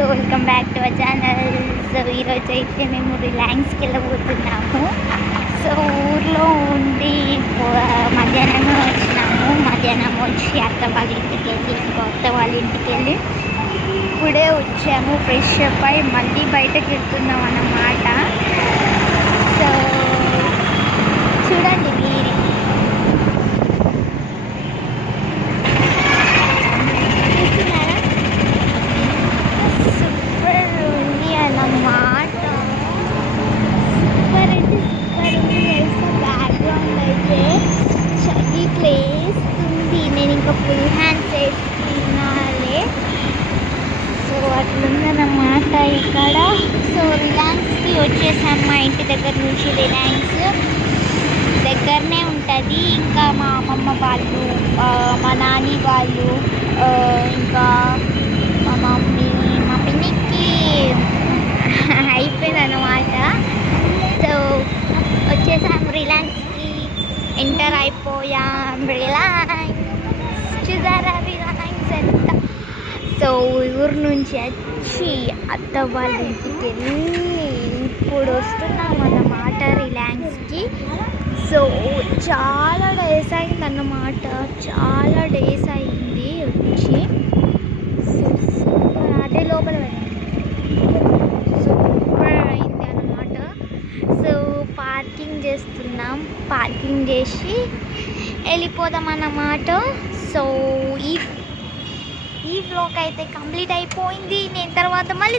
So welcome back to our channel. So ఈరోజు అయితే మేము రిలయన్స్కి వెళ్ళబోతున్నాము. సో ఊర్లో ఉండి మధ్యాహ్నం వచ్చినాము. మధ్యాహ్నం వచ్చి అత్త వాళ్ళ ఇంటికి వెళ్ళి ఇంకో అత్త వాళ్ళ ఇంటికి వెళ్ళి ఇప్పుడే వచ్చాము. ఫ్రెష్ అప్ అయి మళ్ళీ బయటకు వెళ్తున్నాం అన్నమాట. సో చూడండి మీరు. నేను ఇంకా ఫుల్ హ్యాండ్స్ వేసుకున్నాలే. సో అట్లుందన్నమాట ఇక్కడ. సో రిలయన్స్కి వచ్చేసాం. మా ఇంటి దగ్గర నుంచి రిలయన్స్ దగ్గరనే ఉంటుంది. ఇంకా మా అమ్మమ్మ వాళ్ళు, మా నాని వాళ్ళు, ఇంకా మా మమ్మీ, మా పిన్నికి అయిపోయిందన్నమాట. సో వచ్చేసాం రిలయన్స్కి, ఎంటర్ అయిపోయాం. రిలయన్స్ చూసారా రిలయన్స్ ఎంత. సో ఊరు నుంచి వచ్చి అత్త వాళ్ళ ఇంటికి వెళ్ళి ఇప్పుడు వస్తున్నాం అన్నమాట రిలయన్స్కి. సో చాలా డేస్ అయింది అన్నమాట, చాలా డేస్ అయింది వచ్చి. సో అదే లోపల సూపర్ అయింది అన్నమాట. సో పార్కింగ్ చేస్తున్నాం, పార్కింగ్ చేసి వెళ్ళిపోదాం అన్నమాట. సో ఈ వ్లాగ్ అయితే కంప్లీట్ అయిపోయింది. నేను తర్వాత మళ్ళీ